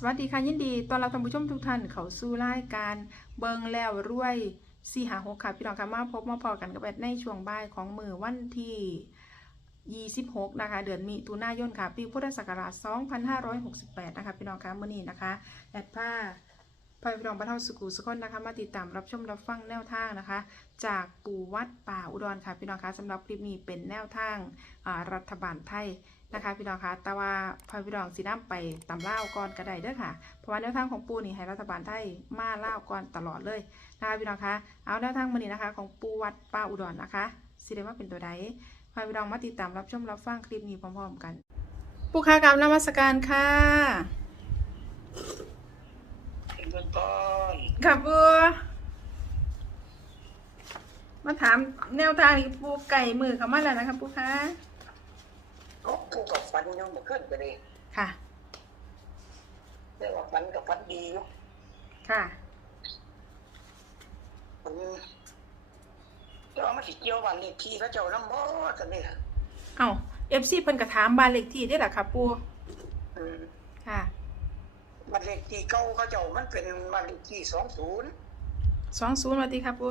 สวัสดีค่ะยินดีตอนรับท่านผู้ชมทุกท่านเขาสู่รายการเบิงแล้วรวยสี่หาหกค่ะพี่น้องค่ะมาพบมาพอกันกับแอดในช่วงบ่ายของมือวันที่ 26 นะคะ เดือนมิถุนายนค่ะ ปีพุทธศักราช 2568 นะคะ พี่น้องค่ะมื่อนี้นะคะแอดผ้า พาพี่น้องบรรเทาสุขุสุขนนะคะ มาติดตามรับชมรับฟังแนวทางนะคะ จากปู่วัดป่าอุดรค่ะพี่น้องคะสำหรับคลิปนี้เป็นแนวทางรัฐบาลไทยนะคะพี่น้องคะแต่ว่าพอพี่น้องสีน้ำไปตำเล่าก่อนก็ไดเด้อค่ะ เพราะว่าแนวทางของปูนี่ให้รัฐบาลไทยมาเล่าก่อนตลอดเลยนะคะพี่น้องคะ เอาแนวทางมื้อนี้นะคะ ของปูวัดป้าอุดรนะคะสิได้ว่าเป็นตัวใดพอพี่น้องมาติดตามรับชมรับฟังคลิปนี้พร้อมๆกัน ปูค้ากราบนมัสการค่ะ เบื้องต้นค่ะปูมาถามแนวทางที่ปูไก่มือเขามาแล้วนะคะปูคะก็กูกับฟันยังบ่ขึ้นไปเลยค่ะแต่ว่าฟันกับฟันดีอยู่ค่ะมันเจ้ามาสิเกี่ยววันเลขที่พระเจ้าน้ำบ่กันเนี่ยเอ้าเอฟซีเพิ่นกระถามบ้านเลขที่ได้หรอคะปูอืมค่ะ วันเลขที่เก่าเขาเจ้ามันเป็นวันเลขที่สองศูนย์สองศูนย์วัสดีครับปู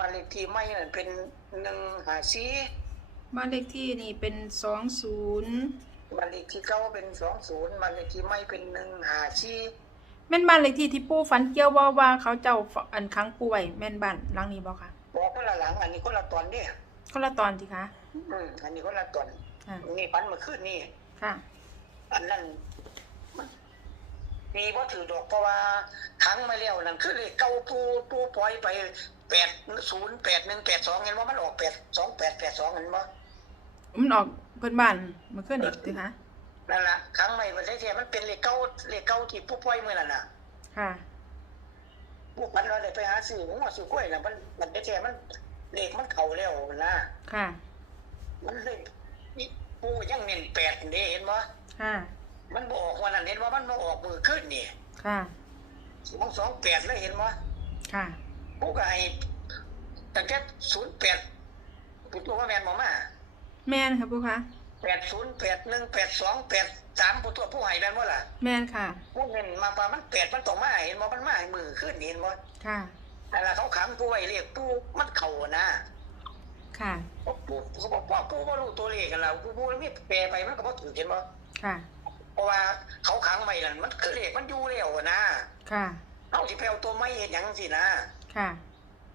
วันเลขที่ใหม่นั่นเป็นหนึ่งห้าสี่บ้านเลขที่นี่เป็นสองศูนย์วันเลขที่เก่าเป็นสองศูนย์วันเลขที่ใหม่เป็นหนึ่งห้าสี่แม่นบ้านเลขที่ที่ปูฝันเกี่ยวว่าว่าเขาเจ้าอันค้างป่วยแม่นบ้านหลังนี้บ่คะบอกคนละหลัง อันนี้คนละตอนเนี่ยคนละตอนทีคะอืมอันนี้คนละตอนค่ะนี่ฟันเมื่อคืนนี่ค่ะ อันนั้นมัน มีว่าถือดอกเพราะว่าครั้งมาแล้วนั่นคือเลขเก้าปูปูปล่อยไปแปดศูนย์แปดหนึ่งแปดสองเห็นว่ามันออกแปดสองแปดแปดสองเห็นว่ามันออกเพิ่นบ้านเมื่อคืนอีกทีคะนั่นแหละครั้งใหม่มันได้แท้มันเป็นเลขเก้าเลขเก้าที่ปูปล่อยเมื่อนั่นน่ะค่ะพวกมันเราได้ไปหาซื้อหัวซื้อกล้วยน่ะมันมันได้แท้มันเลขมันเข่าแล้วนะค่ะ มันเลยนี่ปูยังเน้นแปดเด้เห็นว่าค่ะ มันบออกวันนั้นเห็นว่ามันมาออกมือขึ้นนี่ค่ะสองสองแปดเลยเห็นว่าค่ะผู้กายตั้งแต่ศูนย์แปดผู้ตัวว่าแมนหมอมาแม่นค่ะปูคะแปดศูนย์แปดหนึ่งแปดสองแปดสามผู้ตัวผู้ให้แมนว่าล่ะ แม่นค่ะผู้เงินมาปามันแปดมันตกมาเห็นว่ามันมาให้มือขึ้นเห็นว่าค่ะอะไรเขาขำผู้ไว้เรียกผู้มันเข่านะค่ะผู้เขาบอกว่าผู้ว่ารู้ตัวเลขกันแล้วผู้ผู้ไม่แปลไปมันก็พอถือเห็นว่าค่ะเพ ราะว่าเขาขังไม่นั่นมันคือเลขมันอยู่แล้วนะค่ะเอาสิแปลตัวไม่เห็นหยังสินะค่ะ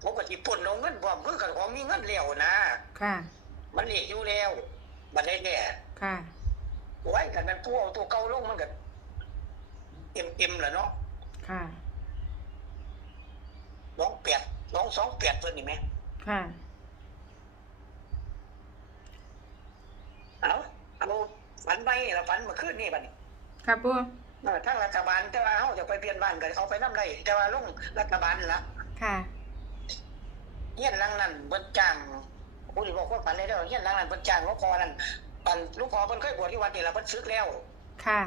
ผมก็สิป่นเอาเงินพร้อมคือกับของมีเงินแล้วนะ ค่ะมันเลขอยู่แล้วมันได้แน่ค่ะไว้กันมันผู้เอาตัวเก่าลงมันก็เต็มเต็มๆแหละเนาะค่ะน้องแปดน้องสองแปดตัวนี่ไหมค่ะ เอาเอา ฝันไปเราฝันเมื่อคืนนี่บัดนี้ค่ะปูเออทั้งรัฐบาลแต่ว่าเขาจะไปเปลี่ยนบ้านกันเขาไปน้ำไรแต่ว่าลงรัฐบาลละค่ะเฮียนหลังนั้นเพิ่นจ้างผู้ที่บอกว่าฝันได้เด้อเฮียนหลังนั้นเพิ่นจ้างหลูกพ่อนั่นปันหลูกพ่อเพิ่นเคยบวชที่วัดนี่ล่ะเพิ่นซึกแล้ว ค่ะ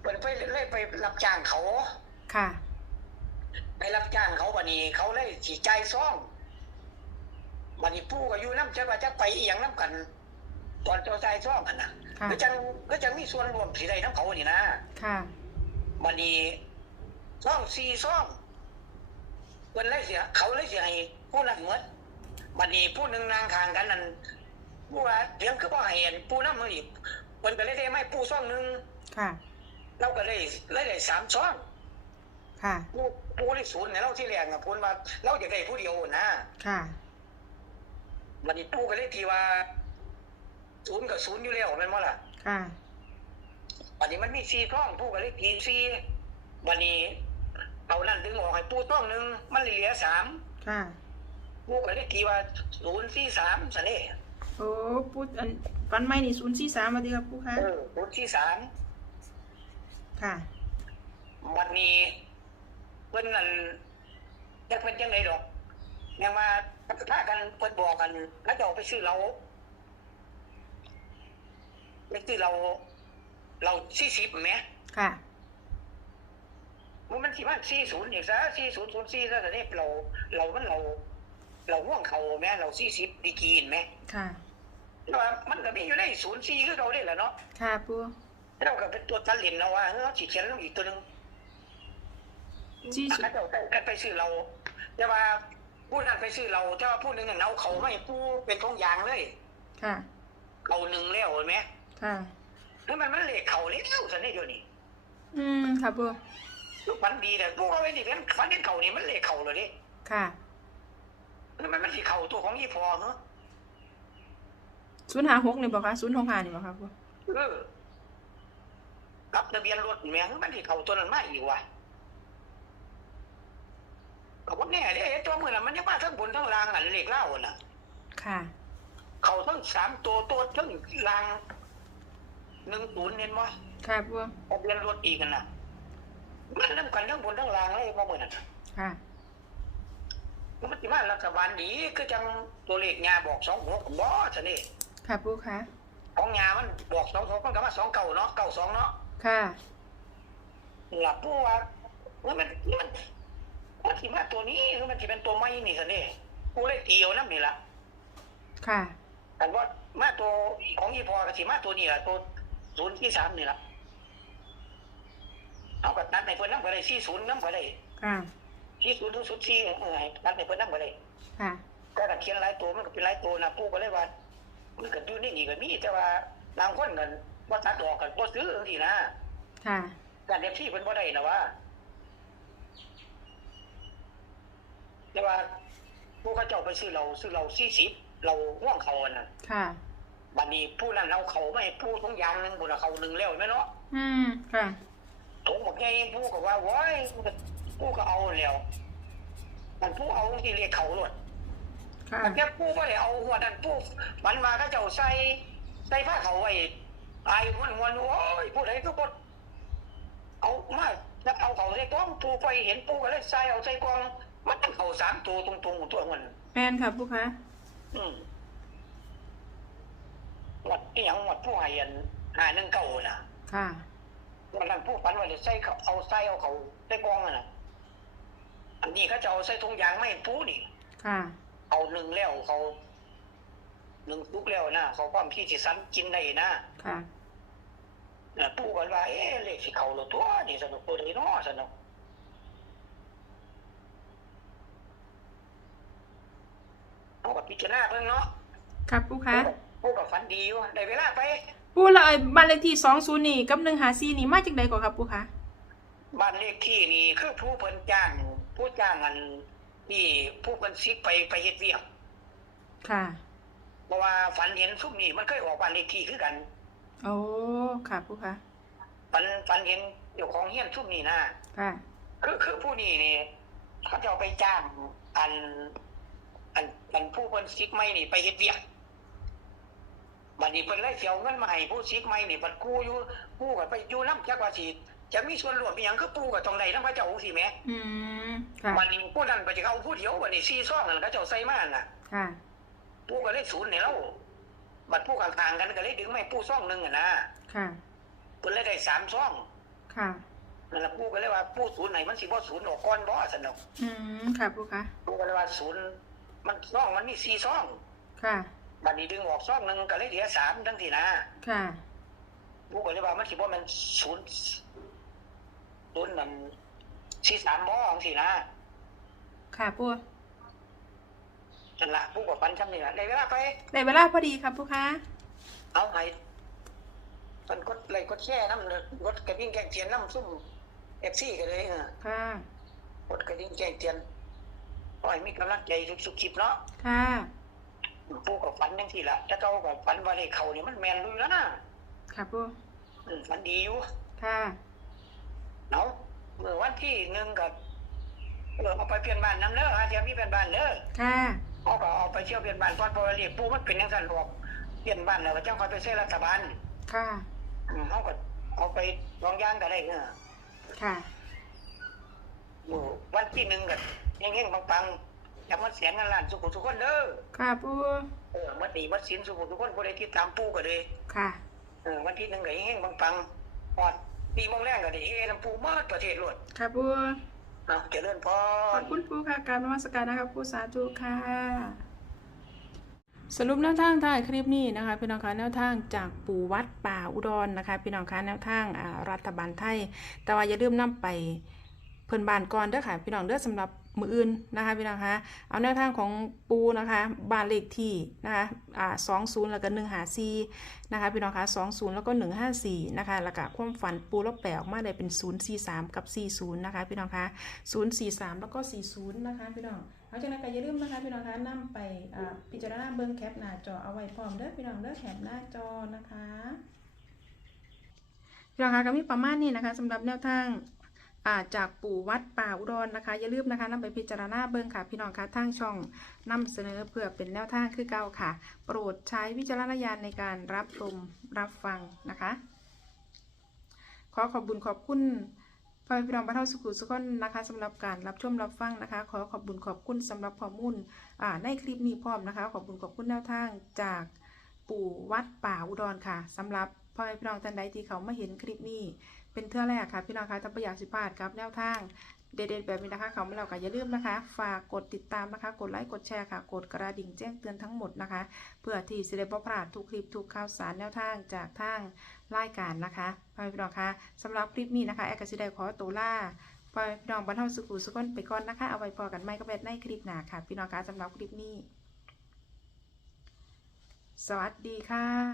เพิ่นไปเลยไปรับจ้างเขา ค่ะ ไปรับจ้างเขาบัดนี้ เขาเลยสิจ่ายซ่องบัดนี้ปู่ก็อยู่นำจักว่าจะไปอีหยังนํกัน ตอนเจ้าจ่ายซ่องกันน่ะ ค่ะก็จังก็จังมีส่วนร่วมสิได้นํเขานี่นะค่ะบัดนี้ซ่องสี่ซ่องเพิ่นเลยเสียเขาเลยสิให้ผู้นั้นหมดบัดนี้ผู้หนึงนางข้างกันนั่นผู้ว่าเดี๋ยวคือบ่ให้อันผู้นำมืออีกเพิ่นก็เลยได้ไม้ผู้ซ่องหนึงค่ะ เราก็เลยเลยได้สามซ่องค่ะผู้ผู้ได้ศูนย์เนี่ยเราที่แรกอะพูดว่าเราจะได้ผู้เดียวนะค่ะมันนี่ตู้ก็เลยทีว่า ศูนย์กับศูนย์อยู่แล้วแม่นบ่ล่ะค่ะ วันนี้มันมีสี่กล้องผู้ก็เลยทีสี่วันนี้เอานั่นดึงออกให้ตู้ต้องหนึ่งมันเหลือสามค่ะ ผู้ก็เลยทีว่าศูนย์สี่สามสนี่โอ้ปูอันฟันไม้นี่ศูนย์สี่สามวัสดีครับปูคะเออศูนย์สี่สามค่ะ วันนี้เพิ่นนั่นจะเป็นจังไดดอกยังมาถ้ากันเพิ่นบอกกันแล้วจะออกไปซื้อเรา ไปซื้อเรา เราสี่สิบไหมค่ะมันสิมันสี่ศูนย์อีกซะสี่ศูนย์ศูนย์สี่ซะแต่นี่เรา เรามันเรา เราห่วงเขาแม่เราสี่สิบดีกรีนไหมค่ะแต่ว่ามันก็มีอยู่ในศูนย์สี่คือเราได้แหละเนาะค่ะปูเราก็เป็นตัวตัดลินเราว่าเออสิเขียนลงอีกตัวหนึงสี่ศูนเขาย์เจ้ากันไปซื้อเราแต่ว่าผู้นั้นไปซื้อเราแต่ว่าผู้หนึ่งน่ะเอาเขาไม่ผู้เป็นทองยางเลย ค่ะ เขาหนึ่งแล้วเห็นไหม ค่ะแล้วมันมันเหล็กเขาเลี้ยวสันนี่เดียวนี้อืมค่ะปูลูกฝันดีแต่พวกเอาไว้ดิเพื่อนฝันเห็นเขานี่มันเหล็กเขาเลยดิค่ะแล้วมันมันสิเขาตัวของยี่พอเหรอศูนย์หาหกนี่บอกคะศูนย์หกหานี่บอกคะปูเออรับทะเบียนรถแม่งมันสิเขาตัวนั้นมาอีกว่ะก็บ่แน่เด้ตัวมือน่ะมันยังมาทั้งบนทั้งล่างอันเหล็กเล่าน่ะ ค่ะ เขาทั้งสามตัวตัวทั้งราง หนึ่งศูนย์เห็นไหมค่ะปูทะเบียนรถอีกกันนะมันน้ำกันทั้งบนทั้งรางเลยมองเหมือนกันน่ะค่ะมันสิมารัฐบาลดีก็จังตัวเลขงาบอกสองหกบ่ชนี่ค่ะปูคะของงามันบอกสองหกมันก็มาสองเก่าเนาะเก่าสองเนาะค่ะหลับผู้ว่าว่ามันมันมันสิมาตัวนี้หรือมันสิเป็นตัวไม่นี่สินี่กูเลยตีเอาน้ำนี่ละค่ะแต่ว่ามาตัวของยี่พอกับสิมาตัวนี้ละตัว ศูนย์ที่สามนี่ละเอากับนัดในเพิ่นน้ำก็ได้สี่ศูนย์น้ำก็ได้ค่ะสี่ศูนย์ถึงศูนย์สี่เออให้นัดในเพิ่นน้ำก็ได้ค่ะก็ถ้าเขียนหลายตัวมันก็เป็นหลายตัวนะปู่ก็เลยว่ามันก็อยู่ในี่นี่ก็มีแต่ว่าบางคนกันว่าตัดออกกันบ่ซื้อจังซี่นะค่ะการเด็บที่เพิ่นบ่ได้นะว่าแต่ว่าผู้เขาเจ้าไปซื้อเราซื้อเรา40เราห่วงเขาอะน่ะค่ะ บัดนี้ผู้นั้นเอาเขาไม่ผู้ทุกอย่างหนึงบุญเขาหนึงแล้วแม่เนาะอืมค่ะถุงบอกไงผู้ก็ว่าโว้ยผู้ก็เอาแล้วมันผู้เอาที่เรียกเขาโลดค่ะมันแค่ผู้ว่าได้เอาหัวนั่นผู้มันมาก็เจ้าใส่ใส่ผ้าเขาวไว้อายมันมันโอ้ยผู้ใดก็บดเอามาแล้วเอาเขาใส่กล้องผู้ไปเห็นผู้ก็เลยใส่เอาใส่กล้องมันต้องเขาสามตัวตรงๆตัวมันแมนค่ะปูคะอืม หวัดอีหยังหวัดผู้ใหายอันหาหนึ่งเก่าน่ะค่ะ วันนั้นผู้ฝันว่าจะใส่เขาเอาใส่เอาเขาใส่กล้องน่ะ อันนี้เขาจะเอาใส่ถุงยางไม่ให้ผู้นี่ ค่ะ เอาหนึ่งแล้วเขาหนึ่งทุกแล้วนะเขาความที่สิสันกินได้นะค่ะน่ะปู่กันว่าเอ๊ะเลขสิเขาหรือตัวนี่สนุกตัวนี้เนาะสนุกเอากับพิจารณาเพิ่งเนาะครับปูคะปู่กับ ฝันดีอยู่ได้เวลาไป ปูและไอ้บ้านเลขที่สองศูนย์นี่กับหนึ่งหาซีนี่มาจากใดก่อนครับปูคะบ้านเลขที่นี่คือผู้เพิ่นจ้าง ผู้จ้างอันนี่ผู้เพิ่นซิกไปไปเฮ็ดเวียกค่ะเพราะว่าฝันเห็นซุ่มนี่มันเคยออกบ้านเลขที่คือกันโอ้ค่ะปูคะฝันฝันเห็นเจ้าของเฮียนซุ่มนี่นะค่ะคือคือผู้นี้นี่เขาจะเอาไปจ้างอัน อันอันผู้เพิ่นซิกไม่นี่ไปเฮ็ดเวียก บัดนี้เพิ่นเลยเสียเงินมาให้ผู้ซิกไม่นี่บัดกู้อยู่กู้ก็ไปอยู่นำจักว่าสิจะมีส่วนร่วมอีหยังคือปู่ก็ต้องได้นำพระเจ้าสิแหมอืมค่ะบัดนี้ผู้นั้นไปจะเอาผู้เดียวบัดนี้4ซองนั่นเขาเจ้าใส่มาน่ะ ค่ะปู่ก็เลยศูนย์ให้เราบัดผู้ข้างๆกันก็เลยดึงไม่ปู่ซองหนึงอะนะค่ะเพิ่นเลยได้สามซองค่ะ นั่นล่ะปู่ก็เลยว่าปู่ศูนย์ไหนมันสิบ่ศูนย์ออกก่อนบ่ซั่นเนาะอืมค่ะปูคะปู่ก็เลยว่าศูนย์มันซองมันมี4ซองค่ะ บัดนี้ดึงออกซองหนึ่งก็เลยเหลือสามทั้งที่นะค่ะผู้ก็เลยว่ามันสิบ่แมันศูนย์ศูนย์นั่นสี่สามบ่ของสินะค่ะปูนั่นละผู้ก็ฟันจำนี่ละได้เวลาไปได้เวลาพอดีครับปูคะเอาให้มันกดไลค์กดแชร์น้ำเด้อกดกระดิ่งแจ้งเตือนน้ำซุ่มเอฟซีกันเลยเออค่ะกดกระดิ่งแจ้งเตือนขอให้มีกำลังใจสุขๆคลิปเนาะค่ะ ผู้ก็ฝันจังซี่ละถ้าเขาก็ฝันว่าเลขเขานี่มันแม่นอยู่แล้วนะค่ะปูอืมฝันดีอยู่ค่ะเอาเมื่อวันที่หนึ่งกับเออเอาไปเปลี่ยนบ้านน้ำเด้อฮะเทียมมีเปลี่ยนบ้านเด้อค่ะเอาก็เอาไปเที่ยวเปลี่ยนบ้านตอนพอเรียกปูมันเป็นยังสันหอกเปลี่ยนบ้านแล้วก็จังคอยไปเส้รัฐบาลค่ะอืมเขาก็เอาไปลองย่างก็ได้เนอะค่ะหมู่วันที่หนึ่งกับเฮงๆปังๆ อยากมันเสียงเงินล้านสุขุทุกคนเด้อค่ะปูเออมัดดีมัดสินสุขุทุกคนบ่ได้ที่ตามปูก็เลยค่ะเออวันที่หนึ่งกับเฮงๆปังๆฮอดปีโมงแรงก็ได้เฮน้ำปูหมาดประเทศรวดค่ะปูเอาเจริญพขอรบคุณปูค่ะการนมัสการนะคะปูสาธุค่ะสรุปแนวทางท้ายคลิปนี้นะคะพี่น้องคะแนวทางจากปู่วัดป่าอุดรนะคะพี่น้องคะแนวทางอ่ารัฐบาลไทย แต่ว่าอย่าลืมนํไปเพิ่นพิ่นบ้านก่อนเด้อค่ะพี่น้องเด้อสำหรับ มืออื่นนะคะพี่น้องคะเอาแนวทางของปูนะคะบ้านเลขที่นะคะอ่าสองศูนย์แล้วก็หนึ่งหาซีนะคะพี่น้องคะสองศูนย์แล้วก็หนึ่งห้าสี่นะคะแล้วก็ความฝันปูแล้วแปลออกมาได้เป็นศูนย์สี่สามกับสี่ศูนย์นะคะพี่น้องคะศูนย์สี่สามแล้วก็สี่ศูนย์นะคะพี่น้องหลังจากนั้นก็อย่าลืมนะคะพี่น้องคะนำไปพิจารณาเบิ้งแคปหน้าจอเอาไว้พร้อมเด้อพี่น้องเด้อแคปหน้าจอนะคะพี่น้องคะก็มีประมาณนี้นะคะสำหรับแนวทาง จากปู่วัดป่าอุดรนะคะ อย่าลืมนะคะนำไปพิจารณาเบิ่งค่ะ พี่น้องคะทางช่องนำเสนอเพื่อเป็นแนวทางคือเก่าค่ะ โปรดใช้วิจารณญาณในการรับชมรับฟังนะคะ ขอขอบบุญขอบคุณพ่อแม่พี่น้องบ้านเฮาสุขุสุขคนนะคะสำหรับการรับชมรับฟังนะคะ ขอขอบบุญขอบคุณสำหรับข้อมูลอ่าในคลิปนี้พร้อมนะคะ ขอบบุญขอบคุณแนวทางจากปู่วัดป่าอุดรค่ะสำหรับพ่อแม่พี่น้องท่านใดที่เขามาเห็นคลิปนี้ เป็นเทื่อแรกค่ะพี่น้องคะถ้าประอยากสิพลาดครับแนวทางเด็ดๆแบบนี้นะคะเขามาแล้วก็อย่าลืมนะคะ ฝากกดติดตามนะคะ กดไลค์กดแชร์ค่ะ กดกระดิ่งแจ้งเตือนทั้งหมดนะคะ เพื่อที่จะได้บ่พลาดทุกคลิปทุกข่าวสารแนวทางจากทางรายการนะคะพ่อพี่น้องคะสำหรับคลิปนี้นะคะแอร์กสิได้ขอตัวล่าพ่อพี่น้องบรรเทาสุขุสุขนไปก่อนนะคะ เอาไว้พอกันไม่ก็แบบในคลิปหน้าค่ะ พี่น้องคะสำหรับคลิปนี้ สวัสดีค่ะ